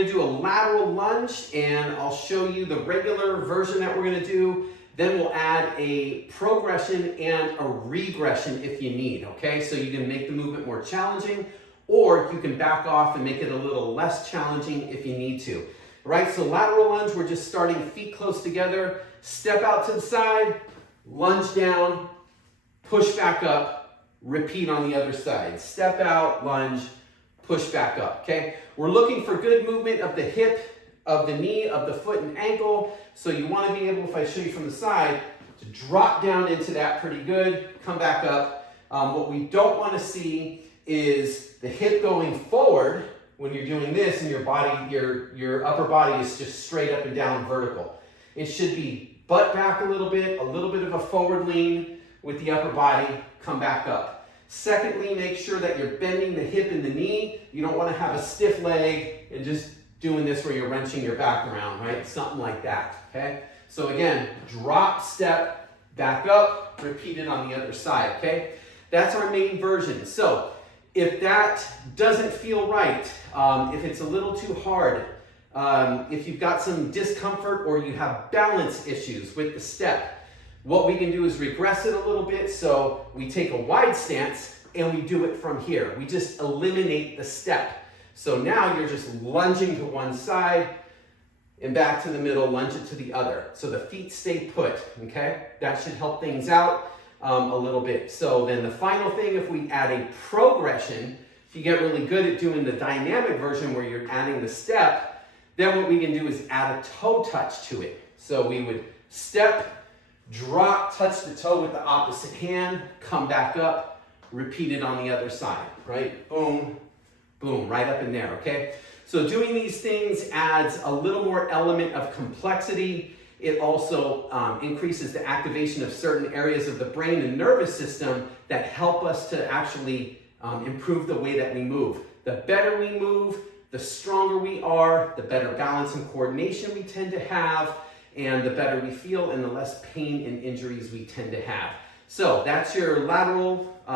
We're going to do a lateral lunge, and I'll show you the regular version that we're going to do. Then we'll add a progression and a regression if you need, okay? So you can make the movement more challenging, or you can back off and make it a little less challenging if you need to. Right, so lateral lunge, we're just starting feet close together, step out to the side, lunge down, push back up, repeat on the other side. Step out, lunge, push back up, okay? We're looking for good movement of the hip, of the knee, of the foot and ankle. So you want to be able, if I show you from the side, to drop down into that pretty good, come back up. What we don't want to see is the hip going forward when you're doing this and your body, your upper body is just straight up and down vertical. It should be butt back a little bit of a forward lean with the upper body, come back up. Secondly, make sure that you're bending the hip and the knee. You don't want to have a stiff leg and just doing this where you're wrenching your back around, right? Something like that, okay? So again, drop, step, back up, repeat it on the other side, okay? That's our main version. So if that doesn't feel right, if it's a little too hard, if you've got some discomfort or you have balance issues with the step, what we can do is regress it a little bit. So we take a wide stance and we do it from here. We just eliminate the step. So now you're just lunging to one side and back to the middle, lunge it to the other. So the feet stay put, okay? That should help things out a little bit. So then the final thing, if we add a progression, if you get really good at doing the dynamic version where you're adding the step, then what we can do is add a toe touch to it. So we would step, drop, touch the toe with the opposite hand, come back up, repeat it on the other side, right? Boom, boom, right up in there, okay? So doing these things adds a little more element of complexity. It also increases the activation of certain areas of the brain and nervous system that help us to actually improve the way that we move. The better we move, the stronger we are, the better balance and coordination we tend to have, and the better we feel and the less pain and injuries we tend to have. So that's your lateral